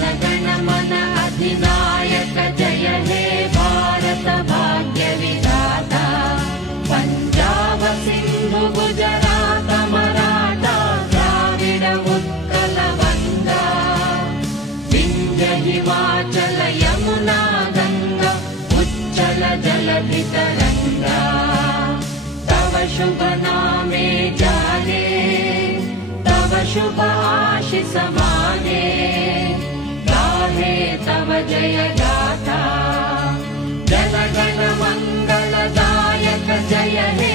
जनगण मन अधिनायक जय हे भारत भाग्य विधाता पंजाब सिंधु गुजरात मराठा द्राविड उत्कल गंगा विंध्य हिमाचल यमुना गंगा उच्चल जलधि तरंगा तव शुभ नामे जागे तव शुभ आशीष मागे गाहे तव जय गाथा जनगण मंगलदायक जय हे